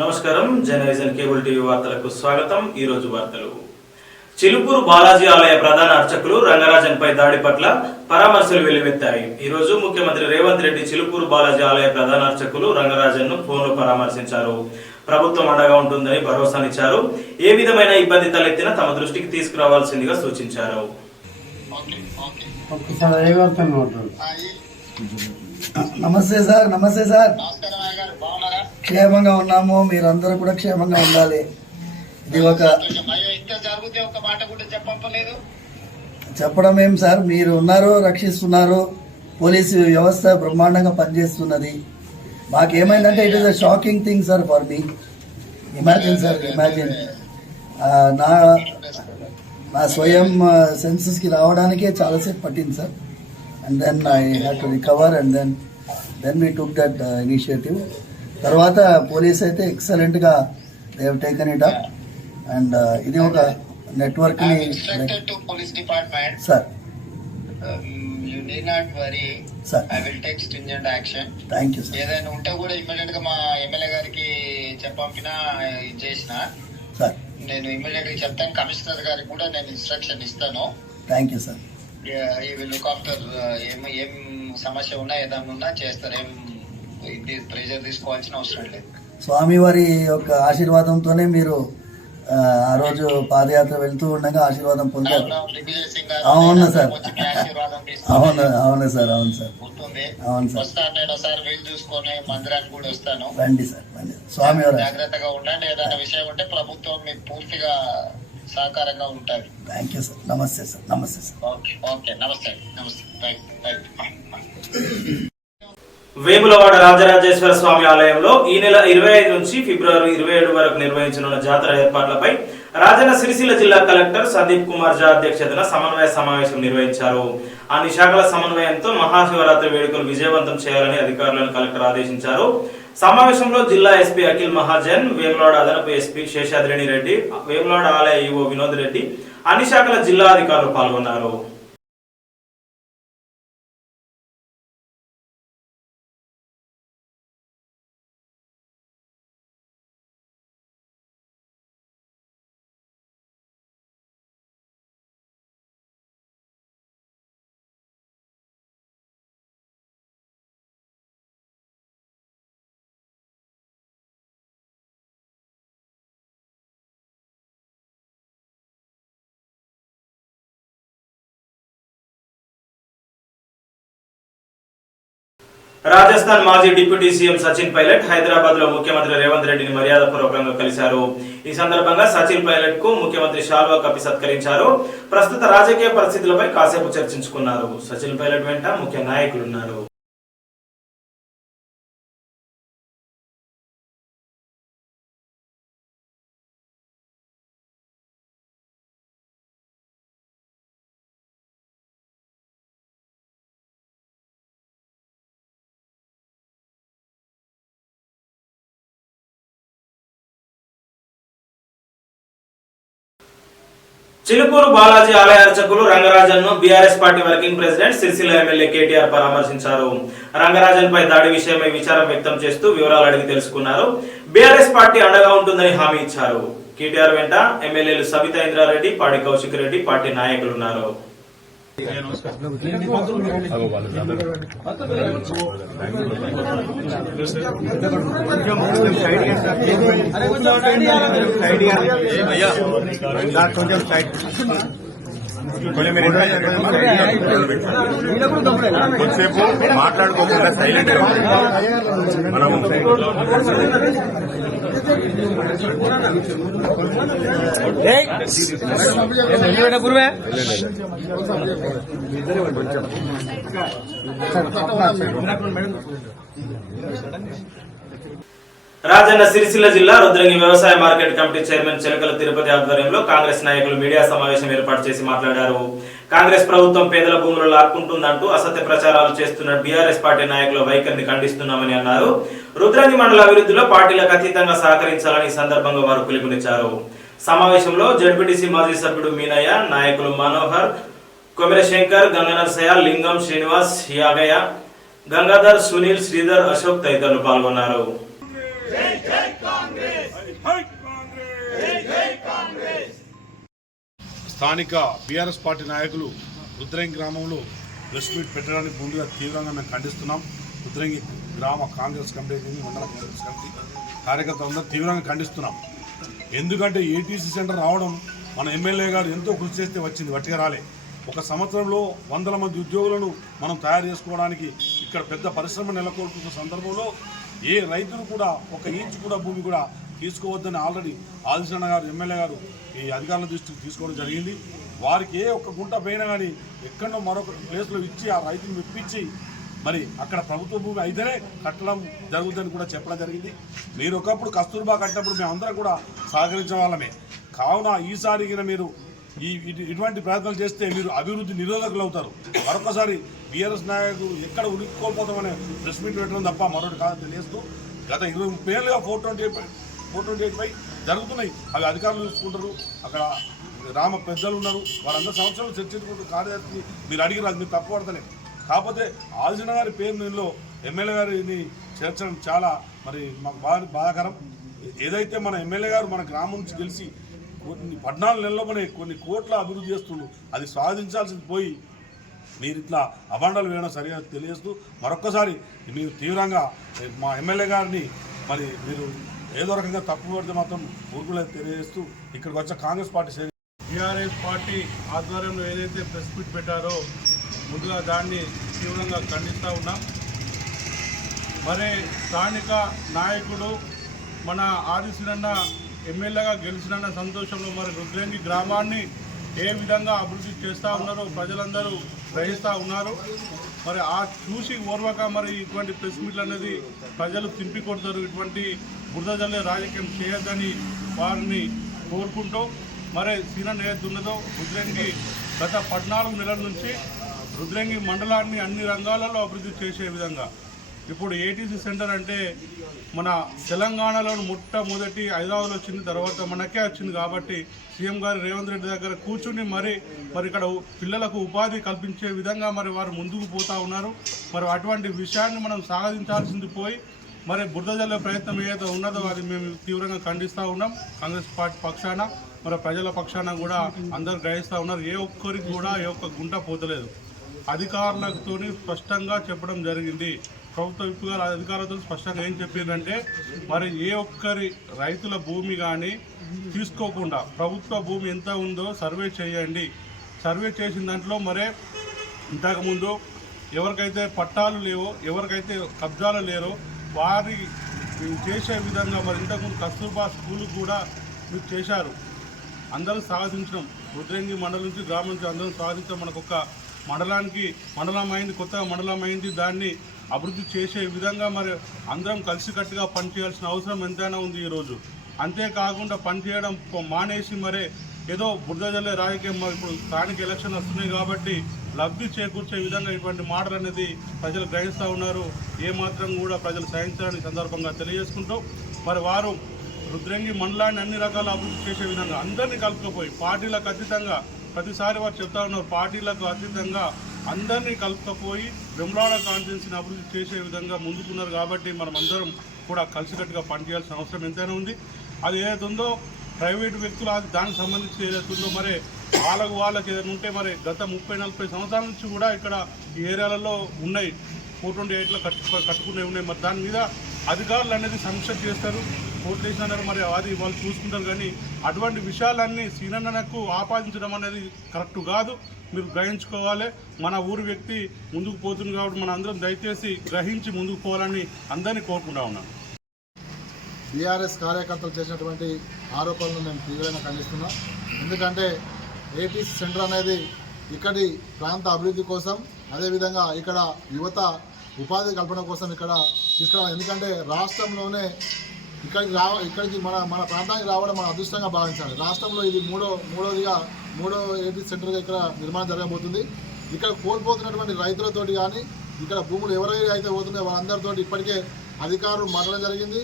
నమస్కారం జనవిజన్ cable TV వార్తలకు స్వాగతం। ఈ రోజు వార్తలు। చిలుకూరు బాలాజీ ఆలయ ప్రధాన అర్చకులు రంగరాజన్ పై దాడి పట్ల పరామర్శలు వెలువెత్తాయి। ఈ రోజు ముఖ్యమంత్రి రేవంత్ రెడ్డి చిలుకూరు బాలాజీ ఆలయ ప్రధాన అర్చకులు రంగరాజన్ ను ఫోన్లో పరామర్శించారు। ప్రభుత్వం అండగా ఉంటుందని భరోసానిచ్చారు। ఏ విధమైన ఇబ్బంది తలెత్తినా తమ దృష్టికి తీసుకురావాల్సిందిగా సూచించారు। నమస్తే సార్, నమస్తే సార్। క్షేమంగా ఉన్నాము, మీరందరూ కూడా క్షేమంగా ఉండాలి। ఇది ఒక చెప్పడం ఏం సార్, మీరు ఉన్నారు, రక్షిస్తున్నారు, పోలీసు వ్యవస్థ బ్రహ్మాండంగా పనిచేస్తున్నది। మాకేమైందంటే it is a shocking thing sir for me. Imagine sir, imagine నా స్వయం సెన్సెస్కి రావడానికే చాలాసేపు పట్టింది sir. And then I had to recover and then we took that initiative. తర్వాత పోలీస్ అయితే ఎక్సలెంట్గా they have taken it up and ఇది ఒక నెట్వర్క్ ని sir. You need not worry. Sir, I will take stringent action. Thank you sir. ఏదైనా ఉంటే కూడా immediate గా మా ఎమ్మెల్యే గారికి చెప్పంపినా చేసిన సార్, నేను ఇమ్మీడియట్ గా చెప్తాను। కమిషనర్ గారికి కూడా నేను ఇన్స్ట్రక్షన్ ఇస్తాను। Thank you sir. ఈ విల్ లుక్ ఆఫ్టర్ ఏం సమస్య ఉన్నా ఏదైనా ఉన్నా చేస్తారు। ఏం ఇది ప్రెజర్ తీసుకోవాల్సిన అవసరం లేదు। స్వామివారి యొక్క ఆశీర్వాదంతోనే మీరు ఆ రోజు పాదయాత్ర వెళ్తూ ఉండగా ఆశీర్వాదం పొందారు। అవును సార్, అవును అవును సార్, అవును సార్, అవును సార్। వస్తాను నేను ఒకసారి వీలు చూసుకొని మందిరానికి కూడా వస్తాను। రండి సార్, రండి। స్వామివారి జాగ్రత్తగా ఉండండి। ఏదైనా విషయం ఉంటే ప్రభుత్వం మీకు పూర్తిగా సహకారంగా ఉంటుంది। Thank you sir. నమస్తే సార్, నమస్తే సార్। ఓకే నమస్తే, నమస్తే। వేములవాడ రాజరాజేశ్వర స్వామి ఆలయంలో ఈ నెల 25 నుంచి ఫిబ్రవరి 27 వరకు నిర్వహించనున్న జాతర ఏర్పాట్లపై రాజన్న సిరిసిల్ల జిల్లా కలెక్టర్ సందీప్ కుమార్ జా అధ్యక్షతన సమన్వయ సమావేశం నిర్వహించారు। అన్ని శాఖల సమన్వయంతో మహాశివరాత్రి వేడుకలు విజయవంతం చేయాలని అధికారులను కలెక్టర్ ఆదేశించారు। సమావేశంలో జిల్లా ఎస్పీ అఖిల్ మహాజన్, వేములవాడ అదనపు ఎస్పీ శేషాద్రిని రెడ్డి, వేములవాడ ఆలయ ఈవో వినోద్ రెడ్డి, అన్ని శాఖల జిల్లా అధికారులు పాల్గొన్నారు। రాజస్థాన్ మాజీ డిప్యూటీ సీఎం సచిన్ పైలట్ హైదరాబాద్ లో ముఖ్యమంత్రి రేవంత్ రెడ్డిని మర్యాదపూర్వకంగా కలిశారు। ఈ సందర్భంగా సచిన్ పైలట్ కు ముఖ్యమంత్రి శాల్వా కప్పి సత్కరించారు। ప్రస్తుత రాజకీయ పరిస్థితులపై కాసేపు చర్చించుకున్నారు। సచిన్ పైలట్ వెంట ముఖ్య నాయకులున్నారు। చిలుకూరు బాలాజీ ఆలయ అర్చకులు రంగరాజన్ ను BRS party working president Sircilla MLA KTR పరామర్శించారు। రంగరాజన్ పై దాడి విషయమై విచారం వ్యక్తం చేస్తూ వివరాలు అడిగి తెలుసుకున్నారు। బీఆర్ఎస్ పార్టీ అండగా ఉంటుందని హామీ ఇచ్చారు। కేటీఆర్ వెంట ఎమ్మెల్యేలు సబితా ఇంద్రారెడ్డి, పాడి కౌశిక్ రెడ్డి, పార్టీ నాయకులున్నారు। కొద్దిసేపు మాట్లాడుకోకుండా సైలెంట్ గా మనం రాజన్న సిరిసిల్ల జిల్లా రుద్రంగి వ్యవసాయ మార్కెట్ కమిటీ చైర్మన్ చిలకల తిరుపతి ఆధ్వర్యంలో కాంగ్రెస్ నాయకులు మీడియా సమావేశం ఏర్పాటు చేసి మాట్లాడారు। కాంగ్రెస్ ప్రభుత్వం పేదల భూములు లాక్కుంటుందంటూ అసత్య ప్రచారాలు చేస్తున్న బీఆర్ఎస్ పార్టీ నాయకుల వైఖరిని ఖండిస్తున్నామని అన్నారు। రుద్రంగి మండల అభివృద్ధిలో పార్టీలకు అతీతంగా సహకరించాలని ఈ సందర్భంగా వారు పిలుపునిచ్చారు। సమావేశంలో జడ్పీటీసీ మాజీ సభ్యుడు మీనయ్య, నాయకులు మనోహర్, కొమిరశంకర్, గంగనరసయ్య, లింగం, శ్రీనివాస్, యాగయ్య, గంగాధర్, సునీల్, శ్రీధర్, అశోక్ తదితరులు పాల్గొన్నారు। జై జై కాంగ్రెస్। స్థానిక బీఆర్ఎస్ పార్టీ నాయకులు రుద్రంగి గ్రామంలో ప్రెస్ మీట్ పెట్టడానికి ముందుగా తీవ్రంగా మేము ఖండిస్తున్నాం. రుద్రంగి గ్రామ కాంగ్రెస్ కమిటీ, మండల కాంగ్రెస్ కమిటీ కార్యకర్తలందరూ తీవ్రంగా ఖండిస్తున్నాం. ఎందుకంటే ఏటీసీ సెంటర్ రావడం మన ఎమ్మెల్యే గారు ఎంతో కృషి చేస్తే వచ్చింది, వట్టిగా రాలే. ఒక సంవత్సరంలో 100 మంది ఉద్యోగులను మనం తయారు చేసుకోవడానికి ఇక్కడ పెద్ద పరిశ్రమ నెలకొల్పుతున్న సందర్భంలో ఏ రైతులు కూడా ఒక ఇంచు కూడా భూమి కూడా తీసుకోవద్దని ఆల్రెడీ ఆదిశన్న గారు ఎమ్మెల్యే గారు ఈ అధికారుల దృష్టికి తీసుకోవడం జరిగింది. వారికి ఏ ఒక్క గుంట పోయినా కానీ ఎక్కడో మరొక ప్లేస్లో ఇచ్చి ఆ రైతులు మెప్పించి మరి అక్కడ ప్రభుత్వ భూమి అయితేనే కట్టడం జరుగుతుందని కూడా చెప్పడం జరిగింది. మీరు ఒకప్పుడు కస్తూర్బా కట్టినప్పుడు మేము అందరం కూడా సహకరించిన వాళ్ళమే. కావున ఈసారి మీరు ఇటువంటి ప్రయత్నాలు చేస్తే మీరు అభివృద్ధి నిరోధకులు అవుతారు. మరొకసారి బీఆర్ఎస్ నాయకులు ఎక్కడ ఉనికికోల్పోతామనే ప్రెస్ మీట్ పెట్టడం తప్ప మరొకటి కాదని తెలియజేస్తూ, గత 20-30 ఏళ్ళుగా 428 జరుగుతున్నాయి. అవి అధికారులు చూసుకుంటారు. అక్కడ గ్రామ పెద్దలు ఉన్నారు, వారందరూ సంవత్సరాలు చర్చించుకుంటూ కార్యదర్శి మీరు అడిగిరాదు, మీరు తప్పు పడతలేదు. కాకపోతే ఆదిశన్న గారి పేరులో ఎమ్మెల్యే గారిని చేర్చడం చాలా మరి మాకు బాధాకరం. ఏదైతే మన ఎమ్మెల్యే గారు మన గ్రామం నుంచి గెలిచి 14 నెలల్లోనే కొన్ని కోట్ల అభివృద్ధి చేస్తుండ్రు, అది సాధించాల్సింది పోయి మీరు ఇట్లా అభాండాలు వేయడం సరిగా తెలియజేస్తూ మరొక్కసారి మీరు తీవ్రంగా మా ఎమ్మెల్యే గారిని మరి మీరు ఏదో రకంగా తప్పు పడితే మాత్రం ఊరుకులేదు తెలియజేస్తూ ఇక్కడికి వచ్చే కాంగ్రెస్ పార్టీ బీఆర్ఎస్ పార్టీ ఆధ్వర్యంలో ఏదైతే ప్రెస్ మీట్ పెట్టారో ముందుగా దాన్ని తీవ్రంగా ఖండిస్తూ ఉన్నాం. మరి స్థానిక నాయకుడు మన ఆదిశన్న ఎమ్మెల్యేగా గెలిచిన సంతోషంలో మరి రుద్రంగి గ్రామాన్ని ఏ విధంగా అభివృద్ధి చేస్తూ ఉన్నారో ప్రజలందరూ గ్రహిస్తూ ఉన్నారు. మరి ఆ చూసి ఓర్వక మరి ఇటువంటి ప్రెస్ మీట్లు అనేది ప్రజలు తింపి కొడతారు. ఇటువంటి బురద జల్లే రాజకీయం చేయొద్దని వారిని కోరుకుంటూ మరి సీనియర్ ఏదైతే ఉన్నదో రుద్రంగి గత 14 నెలల నుంచి రుద్రంగి మండలాన్ని అన్ని రంగాలలో అభివృద్ధి చేసే విధంగా ఇప్పుడు ఏటీసీ సెంటర్ అంటే మన తెలంగాణలో మొట్టమొదటి హైదరాబాద్లో వచ్చింది, తర్వాత మనకే వచ్చింది. కాబట్టి సీఎం గారు రేవంత్ రెడ్డి దగ్గర కూర్చుని మరి ఇక్కడ పిల్లలకు ఉపాధి కల్పించే విధంగా మరి వారు ముందుకు పోతూ ఉన్నారు. మరి అటువంటి విషయాన్ని మనం సాధించాల్సింది పోయి మరి బురద జల్లే ప్రయత్నం ఏదైతే ఉన్నదో అది మేము తీవ్రంగా ఖండిస్తూ ఉన్నాం. కాంగ్రెస్ పార్టీ పక్షాన మరి ప్రజల పక్షాన కూడా అందరు గ్రహిస్తూ ఉన్నారు. ఏ ఒక్కరికి కూడా ఏ ఒక్క గుంట పోతలేదు. అధికారులతో స్పష్టంగా చెప్పడం జరిగింది. ప్రభుత్వ విప్ గారు అధికారులతో స్పష్టంగా ఏం చెప్పిందంటే మరి ఏ ఒక్కరి రైతుల భూమి కానీ తీసుకోకుండా ప్రభుత్వ భూమి ఎంత ఉందో సర్వే చేయండి. సర్వే చేసిన దాంట్లో మరే ఇంతకుముందు ఎవరికైతే పట్టాలు లేవో, ఎవరికైతే కబ్జాలు లేరో వారి చేసే విధంగా మరి ఇంతకుముందు కస్తూర్బా స్కూల్ కూడా మీరు చేశారు. అందరూ సాధించడం రుద్రంగి మండలం నుంచి గ్రామం నుంచి అందరూ సాధించడం. మనకు ఒక మండలం అయింది, కొత్తగా మండలం అయింది. దాన్ని అభివృద్ధి చేసే విధంగా మరి అందరం కలిసికట్టుగా పనిచేయాల్సిన అవసరం ఎంతైనా ఉంది ఈరోజు. అంతేకాకుండా పనిచేయడం మానేసి మరే ఏదో బురద జల్లే రాజకీయం ఇప్పుడు స్థానిక ఎలక్షన్ వస్తున్నాయి కాబట్టి లబ్ధి చేకూర్చే విధంగా ఇటువంటి మాటలు అనేది ప్రజలు గ్రహిస్తూ ఉన్నారు. ఏమాత్రం కూడా ప్రజలు సహించాలని సందర్భంగా తెలియజేసుకుంటూ మరి వారు రుద్రంగి మండలాన్ని అన్ని రకాల అభివృద్ధి చేసే విధంగా అందరినీ కలుపుకపోయి పార్టీలకు అతీతంగా ప్రతిసారి వారు చెప్తా ఉన్నారు, పార్టీలకు అతీతంగా అందరినీ కలుపుకపోయి వెమ్లాడ కాన్స్టిట్యున్సీని అభివృద్ధి చేసే విధంగా ముందుకున్నారు. కాబట్టి మనం అందరం కూడా కలిసికట్టుగా పనిచేయాల్సిన అవసరం ఎంతైనా ఉంది. అది ఏదైతే ఉందో ప్రైవేటు వ్యక్తులు అది దానికి సంబంధించి ఏదైతే ఉందో మరి వాళ్ళకి ఏదైనా ఉంటే మరి గత 30-40 సంవత్సరాల నుంచి కూడా ఇక్కడ ఈ ఏరియాలలో ఉన్నాయి, 428లో కట్టుకునే ఉన్నాయి. మరి దాని మీద అధికారులు అనేది సమీక్ష చేస్తారు, కోర్టు వేసినారు, మరి అది వాళ్ళు చూసుకుంటారు. కానీ అటువంటి విషయాలన్నీ సీనన్నకు ఆపాదించడం అనేది కరెక్ట్ కాదు. మీరు గ్రహించుకోవాలి. మన ఊరి వ్యక్తి ముందుకు పోతుంది కాబట్టి మన అందరం దయచేసి గ్రహించి ముందుకు పోవాలని అందరినీ కోరుకుంటా ఉన్నాను. బీఆర్ఎస్ కార్యకర్తలు చేసినటువంటి ఆరోపణలను మేము తీవ్రంగా ఖండిస్తున్నాం. ఎందుకంటే ఏటీసీ సెంటర్ అనేది ఇక్కడి ప్రాంత అభివృద్ధి కోసం, అదేవిధంగా ఇక్కడ యువత ఉపాధి కల్పన కోసం ఇక్కడ తీసుకురావాలి. ఎందుకంటే రాష్ట్రంలోనే ఇక్కడికి మన ప్రాంతానికి రావడం మన అదృష్టంగా భావించాలి. రాష్ట్రంలో ఇది మూడో ఏటీసీ సెంటర్గా ఇక్కడ నిర్మాణం జరగబోతుంది. ఇక్కడ కోల్పోతున్నటువంటి రైతులతోటి కానీ ఇక్కడ భూములు ఎవరైతే అయితే పోతున్నాయో వాళ్ళందరితో ఇప్పటికే అధికారులు మాట్లాడడం జరిగింది.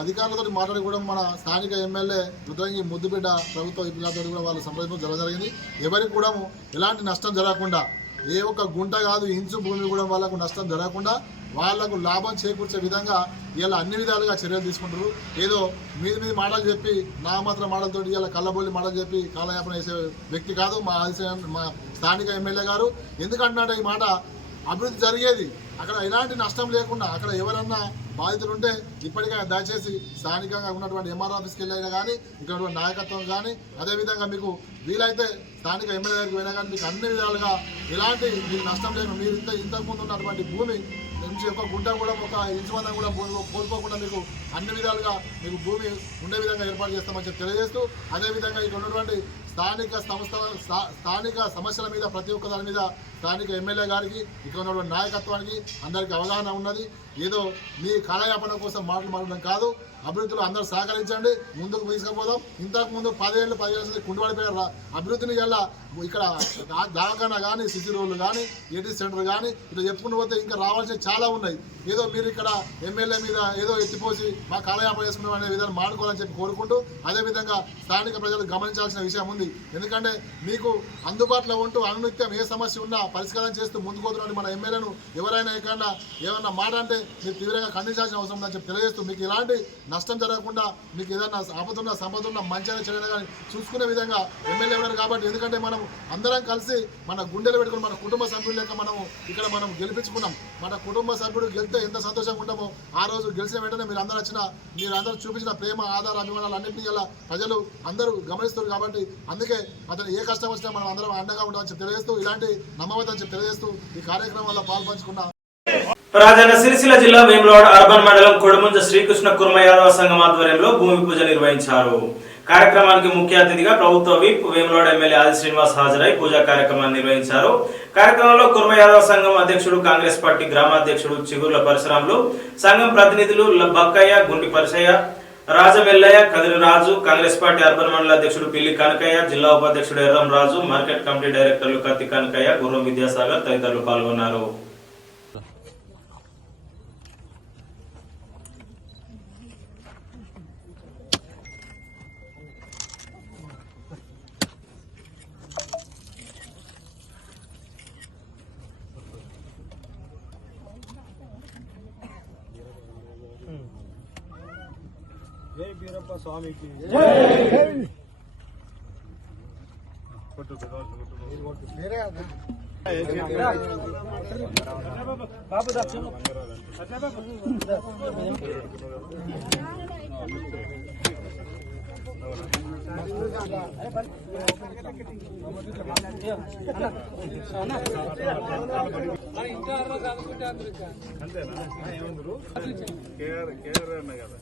అధికారులతో మాట్లాడి కూడా మన స్థానిక ఎమ్మెల్యే రుద్రంగి ముద్దుబిడ్డ ప్రభుత్వ విప్లతో కూడా వాళ్ళు సంప్రదించడం జరిగింది. ఎవరికి కూడా ఎలాంటి నష్టం జరగకుండా, ఏ ఒక్క గుంట కాదు ఇంచు భూమి కూడా వాళ్ళకు నష్టం జరగకుండా వాళ్లకు లాభం చేకూర్చే విధంగా ఇలా అన్ని విధాలుగా చర్యలు తీసుకుంటారు. ఏదో మీద మాటలు చెప్పి నామాత్ర మాటలతో ఇలా కళ్ళబొల్లి మాటలు చెప్పి కాలయాపన చేసే వ్యక్తి కాదు మా స్థానిక ఎమ్మెల్యే గారు. ఎందుకంటున్నాడు ఈ మాట, అభివృద్ధి జరిగేది అక్కడ ఎలాంటి నష్టం లేకుండా, అక్కడ ఎవరన్నా బాధితులుంటే ఇప్పటికైనా దయచేసి స్థానికంగా ఉన్నటువంటి ఎంఆర్ ఆఫీస్కి వెళ్ళైనా కానీ ఇక్కడ నాయకత్వం కానీ, అదేవిధంగా మీకు వీలైతే స్థానిక ఎమ్మెల్యే గారికి వెళ్ళినా కానీ మీకు అన్ని విధాలుగా ఎలాంటి మీకు నష్టం లేకుండా మీరు ఇంతకుముందు ఉన్నటువంటి భూమి నుంచి ఒక గుంట కూడా ఒక ఇంచు మందం కూడా కోల్పోకుండా మీకు అన్ని విధాలుగా మీకు భూమి ఉండే విధంగా ఏర్పాటు చేస్తామని చెప్పి తెలియజేస్తూ, అదేవిధంగా ఇక్కడ ఉన్నటువంటి స్థానిక సమస్యల మీద ప్రతి ఒక్క దాని మీద స్థానిక ఎమ్మెల్యే గారికి ఇక్కడ ఉన్నటువంటి నాయకత్వానికి అందరికీ అవగాహన ఉన్నది. ఏదో మీ కాలయాపన కోసం మాట్లాడడం కాదు, అభివృద్ధిలో అందరూ సహకరించండి, ముందుకు తీసుకుపోదాం. ఇంతకుముందు 10 ఏళ్ళు కుంటుపడిపోయారు అభివృద్ధిని వల్ల ఇక్కడ దవాఖానా కానీ, సిసి రోడ్లు కానీ, ఏటీ సెంటర్ కానీ ఇట్లా చెప్పుకుంటూ పోతే ఇంకా రావాల్సిన చాలా ఉన్నాయి. ఏదో మీరు ఇక్కడ ఎమ్మెల్యే మీద ఏదో ఎత్తిపోసి మా కాలయాపన చేసుకున్నాం అనే విధానం మానుకోవాలని చెప్పి కోరుకుంటూ, అదేవిధంగా స్థానిక ప్రజలు గమనించాల్సిన విషయం ఉంది. ఎందుకంటే మీకు అందుబాటులో ఉంటూ అనునిత్యం ఏ సమస్య ఉన్నా పరిష్కారం చేస్తూ ముందుకు పోతున్న మన ఎమ్మెల్యేను ఎవరైనా ఏమన్నా మాట అంటే మీరు తీవ్రంగా ఖండించాల్సిన అవసరం ఉందని చెప్పి తెలియజేస్తూ, మీకు ఇలాంటి నష్టం జరగకుండా మీకు ఏదైనా ఆపదున్నా సంపదున్నా మంచిగా చేయడం కానీ చూసుకునే విధంగా ఎమ్మెల్యే ఉన్నారు కాబట్టి, ఎందుకంటే మనం అందరం కలిసి మన గుండెలు పెట్టుకుని మన కుటుంబ సభ్యులు లెక్క మనం గెలిపించుకున్నాం. మన కుటుంబ సభ్యుడు గెలిస్తే ఎంత సంతోషంగా ఉంటామో ఆ రోజు గెలిచిన వెంటనే మీరు అందరూ చూపించిన ప్రేమ, ఆధార, అభిమానాలు అన్నింటినీ ఇలా ప్రజలు అందరూ గమనిస్తారు కాబట్టి, అందుకే అతను ఏ కష్టం వచ్చినా మనం అందరం అండగా ఉంటామని చెప్పి తెలియజేస్తూ, ఇలాంటి నమ్మవద్దని చెప్పి తెలియజేస్తూ ఈ కార్యక్రమం వల్ల పాల్పంచుకున్న రాజన్న సిరిసిల్ల జిల్లా వేములవాడ అర్బన్ మండలం కొడుముంజ శ్రీకృష్ణ కుర్మ యాదవ సంఘం ఆధ్వర్యంలో భూమి పూజ నిర్వహించారు. కార్యక్రమానికి ముఖ్య అతిథిగా ప్రభుత్వ విప్ వేములవాడ ఎమ్మెల్యే ఆది శ్రీనివాస్ హాజరై పూజా కార్యక్రమాన్ని నిర్వహించారు. కార్యక్రమంలో కుర్మ యాదవ సంఘం అధ్యక్షుడు, కాంగ్రెస్ పార్టీ గ్రామాధ్యక్షుడు చిగుర్ల పరశురాములు, సంఘం ప్రతినిధులు బక్కయ్య, గుంటి పరిచయ్య, రాజమెల్లయ్య, కదిరి రాజు, కాంగ్రెస్ పార్టీ అర్బన్ మండల అధ్యక్షుడు పిల్లి కనకయ్య, జిల్లా ఉపాధ్యక్షుడు ఎర్రం రాజు, మార్కెట్ కమిటీ డైరెక్టర్లు కత్తి కనకయ్య, గుర్రం విద్యాసాగర్ తదితరులు పాల్గొన్నారు. జై బీరప్ప స్వామికి అంతేనా ఏమందరు కేఆర్ అన్న కదా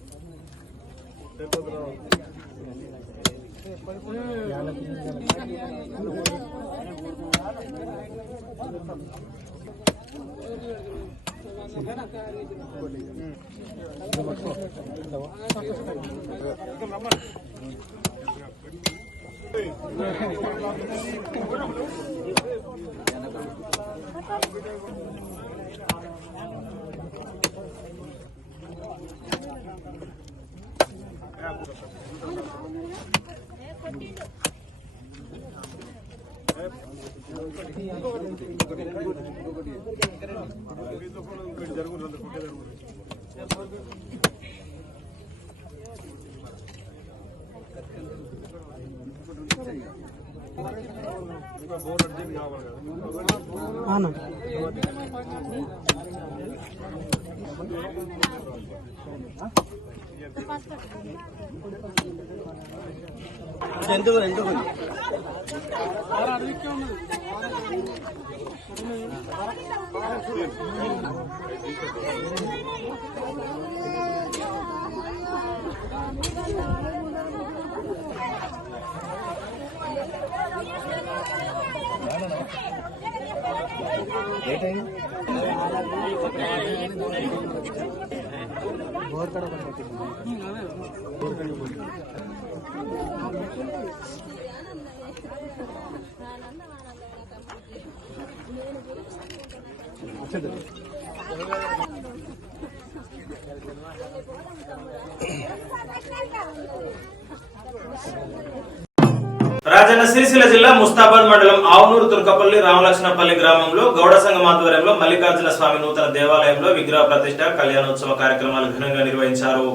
రాజన్న సిరిసిల్ల జిల్లా ముస్తాబాద్ మండలం ఆవునూరు తుర్కపల్లి రామలక్ష్మణపల్లి గ్రామంలో గౌడ సంఘం ఆధ్వర్యంలో మల్లికార్జున స్వామి నూతన దేవాలయంలో విగ్రహ ప్రతిష్ట కళ్యాణోత్సవ కార్యక్రమాలు ఘనంగా నిర్వహించారు.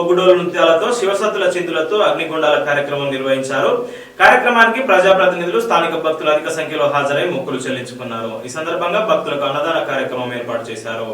ఒగుడోలు నృత్యాలతో శివసత్తుల చిందులతో అగ్నిగుండాల కార్యక్రమం నిర్వహించారు. కార్యక్రమానికి ప్రజాప్రతినిధులు స్థానిక భక్తులు అధిక సంఖ్యలో హాజరై మొక్కులు చెల్లించుకున్నారు. ఈ సందర్భంగా భక్తులకు అన్నదాన కార్యక్రమం ఏర్పాటు చేశారు.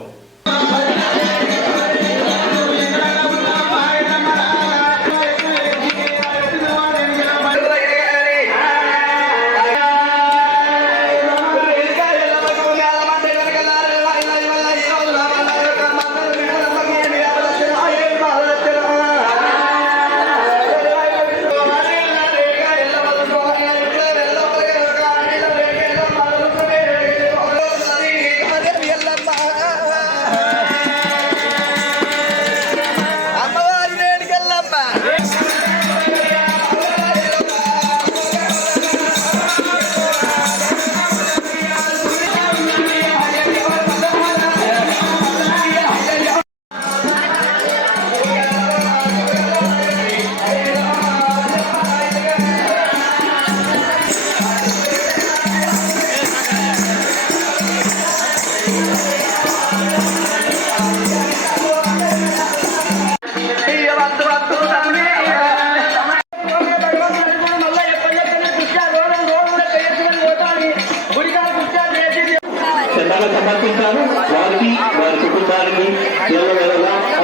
సమర్పించారు. వారికి వారి కుటుంబానికి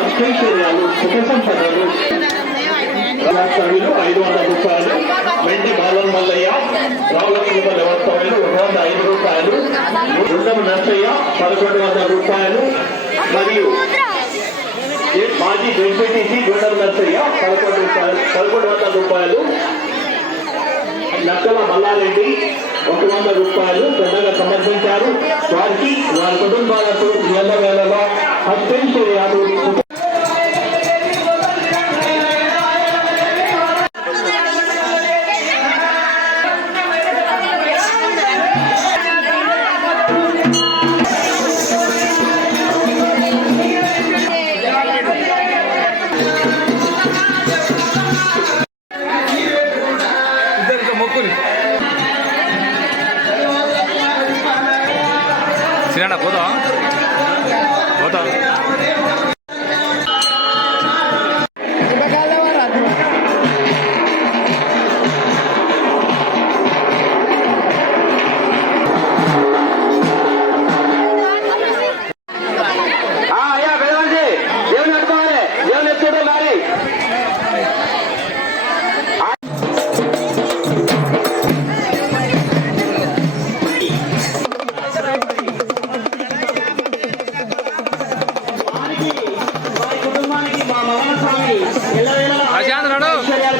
ఐశ్వర్యాలు సుఖ సంపదలు 500 రూపాయలు. వెండి బాలం మల్లయ్య రావులక్ష్మణ వ్యవస్థలు 105 రూపాయలు. గుండం నర్సయ్య 1100 రూపాయలు. మరియు మాజీ జెడ్పీటీసీ గుండం నర్సయ్య 1100 రూపాయలు. నక్కల మల్లారెడ్డి 100 రూపాయలు పెద్దగా సమర్పించారు. వారికి వారి కుటుంబాలకు ఎల్లవేళలా హస్తైశ్వర్యాలు పోదా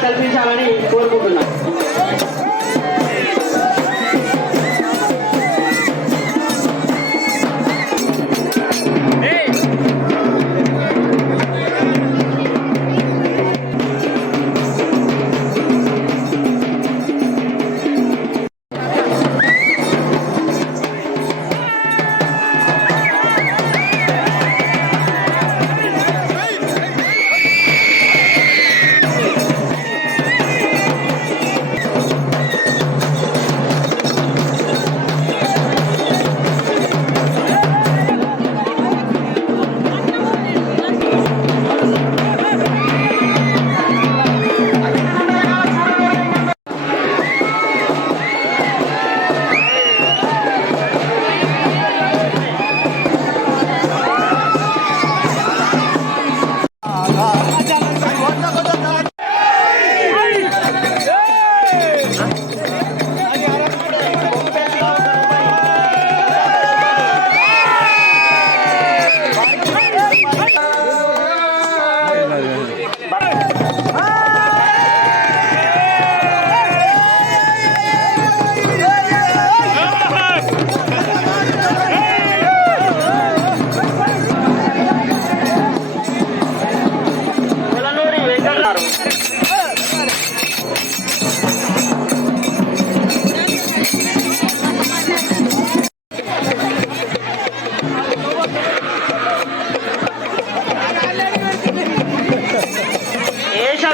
కల్పించాలని కోరుకుంటున్నాం.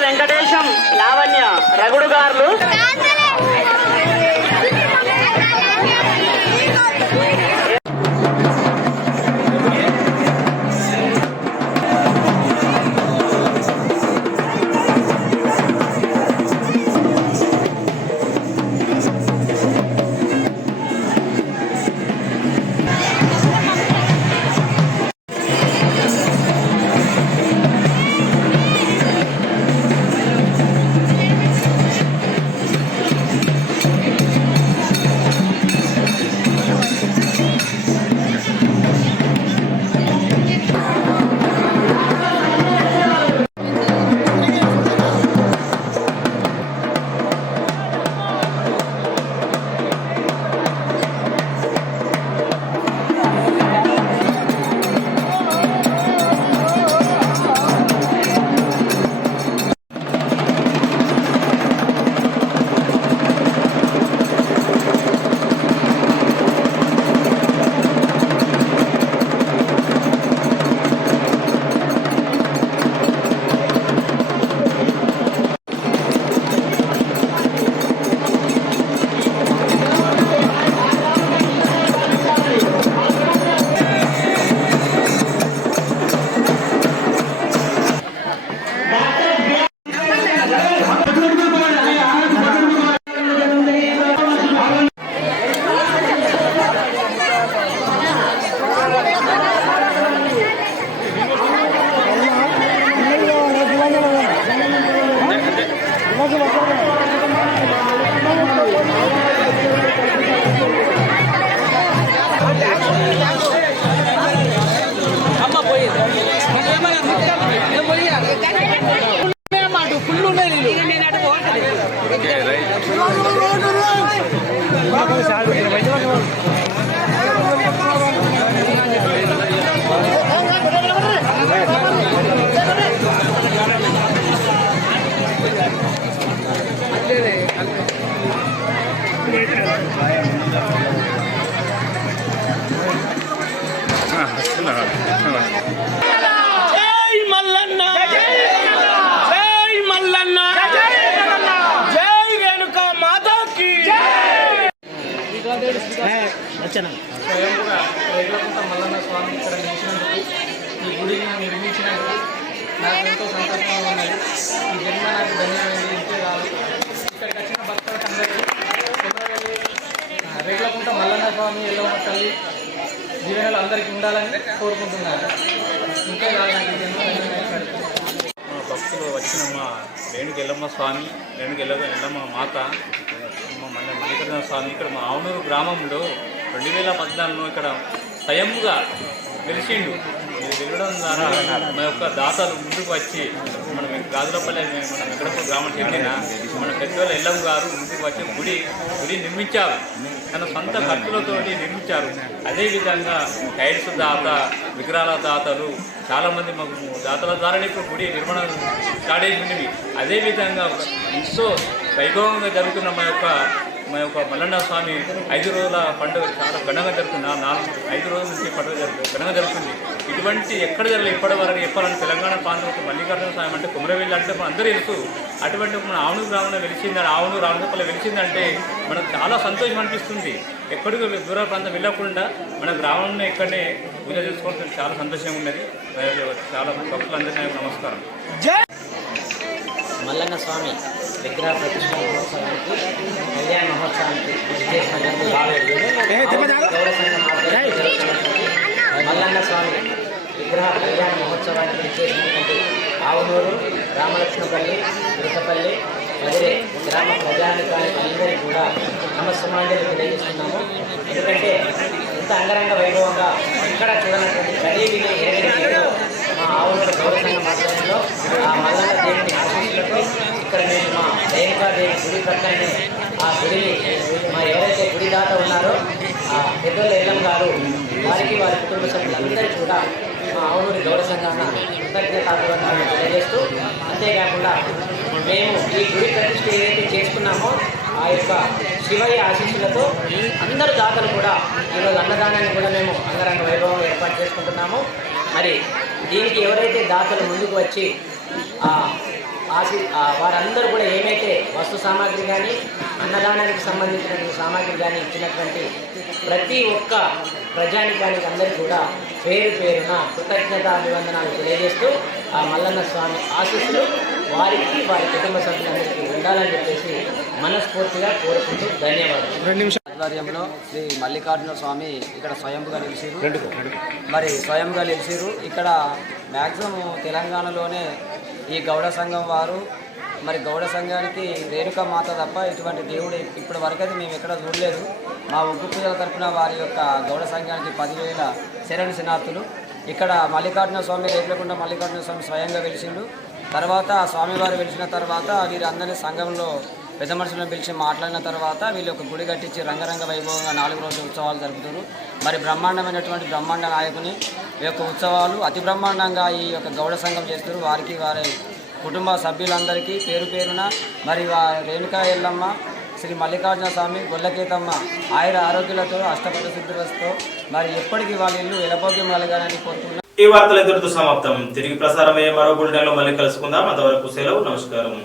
వెంకటేశం లావణ్య రగుడు గారు స్వయంగా రేగులకుంట మల్లన్న స్వామి ఇక్కడ నిలిచినందుకు ఈ గుడిని నిర్మించినందుకు నాకు ఎంతో సంతోషంగా ఉన్నది. ఈ జన్మ నాకు ధన్యమైంది. ఇంతే కాదు, ఇక్కడికి వచ్చిన భక్తులకు అందరికీ కుమరవెల్లి రేగులకుంట మల్లన్న స్వామి ఎల్లమ్మ తల్లి జీవనాలు అందరికీ ఉండాలని కోరుకుంటున్నాను. ఇంతే కాదు, నాకు ఈ జన్మ ధన్యమైంది. భక్తులు వచ్చిన మా రేణుక ఎల్లమ్మ స్వామి, రేణుక ఎల్లమ్మ మాత, మల్లికార్జున స్వామి ఇక్కడ మా ఆవునూరు గ్రామంలో 2014లో ఇక్కడ స్వయంగా వెలిసిండు. ఇది వెళ్ళడం ద్వారా మన యొక్క దాతలు ముందుకు వచ్చి మనం గాజులపల్లి మన వెంకటపూర్ గ్రామం చెందిన మన పెద్దవాళ్ళ ఎల్లమ్మ గారు ముందుకు వచ్చి గుడి నిర్మించారు. తన సొంత ఖర్చులతోటి నిర్మించారు. అదేవిధంగా టైల్స్ దాత, విగ్రహాల దాతలు చాలామంది మాకు దాతల ద్వారానే ఇప్పుడు గుడి నిర్మాణం స్టార్ట్ అయింది. అదేవిధంగా ఎంతో వైభవంగా జరుగుతున్న మా యొక్క మల్లన్న స్వామి 5 రోజుల పండుగ చాలా ఘనంగా జరుగుతుంది. 5 రోజుల నుంచి పండుగ ఘనంగా జరుగుతుంది. ఇటువంటి ఎక్కడ జరగలేదు ఇప్పటి వరకు. చెప్పాలని తెలంగాణ ప్రాంతంలో మల్లికార్జున స్వామి అంటే కుమరవెల్లి అంటే మన అందరూ తెలుసు. అటువంటి మన ఆవునూరు గ్రామంలో వెలిసిందని, ఆవునూరు రామచపల్లి వెలిసిందంటే మనకు చాలా సంతోషం అనిపిస్తుంది. ఎక్కడికి దూర ప్రాంతం వెళ్ళకుండా మన గ్రామంలో ఇక్కడనే పూజ చేసుకోవడం చాలా సంతోషంగా ఉన్నది. చాలా భక్తులందరికీ నమస్కారం. మల్లన్న స్వామి విగ్రహ ప్రతిష్ట మహోత్సవానికి, కళ్యాణ మహోత్సవానికి మల్లన్న స్వామి విగ్రహ కళ్యాణ మహోత్సవానికి విచ్చేసినటువంటి ఆవునూరు, రామలక్ష్మపల్లి, తిరుపల్లి, మదిరే గ్రామ ప్రజానికానికి అందరికీ కూడా నమస్సమాంజలి తెలియజేస్తున్నాము. ఎందుకంటే ఇంత అంగరంగ వైభవంగా ఇక్కడ చూడనటువంటి గరీబీని ఎరగడిలో మా ఆవునూరు గౌర సంఘం ఆధ్వర్యంలో ఆ మల్లన్న దేవుని ఆశీస్సులతో ఇక్కడ మేము మా రేణుకాదేవి గుడి ప్రక్కనే ఆ గుడిని మా ఎవరైతే గుడి దాత ఉన్నారో ఆ పెద్దోళ్ళ ఎల్లం గారు వారికి వారి కుటుంబ సభ్యులందరికీ కూడా మా ఆవునూరి గౌర సంఘాన కృతజ్ఞతాభివందనాలు తెలియజేస్తూ, అంతేకాకుండా మేము ఈ గుడి ప్రతిష్ఠ ఏదైతే చేసుకున్నామో ఆ యొక్క శివయ్య ఆశీస్సులతో అందరు దాతలు కూడా ఈరోజు అన్నదానాన్ని కూడా మేము అంగరంగ వైభవంగా ఏర్పాటు చేసుకుంటున్నాము. మరి దీనికి ఎవరైతే దాతలు ముందుకు వచ్చి వారందరూ కూడా ఏమైతే వస్తు సామాగ్రి కానీ అన్నదానానికి సంబంధించినటువంటి సామాగ్రి కానీ ఇచ్చినటువంటి ప్రతి ఒక్క ప్రజానికానికి అందరికీ కూడా పేరు పేరున కృతజ్ఞతాభివందనాలు తెలియజేస్తూ ఆ మల్లన్న స్వామి ఆశీస్సులు వారికి వారి కుటుంబ సభ్యులందరికీ ఉండాలని చెప్పేసి మనస్ఫూర్తిగా కోరుకుంటూ ధన్యవాదాలు. ఆధ్వర్యంలో శ్రీ మల్లికార్జున స్వామి ఇక్కడ స్వయంగా నిలిచారు. మరి స్వయంగా నిలిచారు. ఇక్కడ మ్యాక్సిమం తెలంగాణలోనే ఈ గౌడ సంఘం వారు, మరి గౌడ సంఘానికి రేణుకా మాత తప్ప ఇటువంటి దేవుడు ఇప్పటి వరకైతే మేము ఎక్కడ చూడలేదు. మా ఉగ్గు పూజల తరఫున వారి యొక్క గౌడ సంఘానికి 10,000 శరణు శనార్థులు. ఇక్కడ మల్లికార్జున స్వామి రేగులకుంట మల్లికార్జున స్వామి స్వయంగా వెలిసిండు. తర్వాత స్వామివారు వెలిసిన తర్వాత వీరందరినీ సంఘంలో పెద్ద మనుషులను పిలిచి మాట్లాడిన తర్వాత వీళ్ళు ఒక గుడి కట్టించి రంగరంగ వైభవంగా 4 రోజుల ఉత్సవాలు జరుపుతారు. మరి బ్రహ్మాండమైనటువంటి బ్రహ్మాండ నాయకుని యొక్క ఉత్సవాలు అతి బ్రహ్మాండంగా ఈ యొక్క గౌడ సంఘం చేస్తారు. వారికి వారి కుటుంబ సభ్యులందరికీ పేరు పేరున మరి రేణుకా ఎల్లమ్మ, శ్రీ మల్లికార్జున స్వామి, గొల్లకేతమ్మ ఆయుర ఆరోగ్యాలతో అష్టపద సిద్ధులతో మరి ఎప్పటికీ వాళ్ళ ఇల్లు ఎలభోగ్యం కలగాలని కోరుకుంటున్నాం. ఈ వార్తలు ఇంతటితో సమాప్తం. తిరిగి ప్రసారమయ్యే మరో బులెటిన్లో మళ్ళీ కలుసుకుందాం. అంతవరకు సెలవు. నమస్కారం.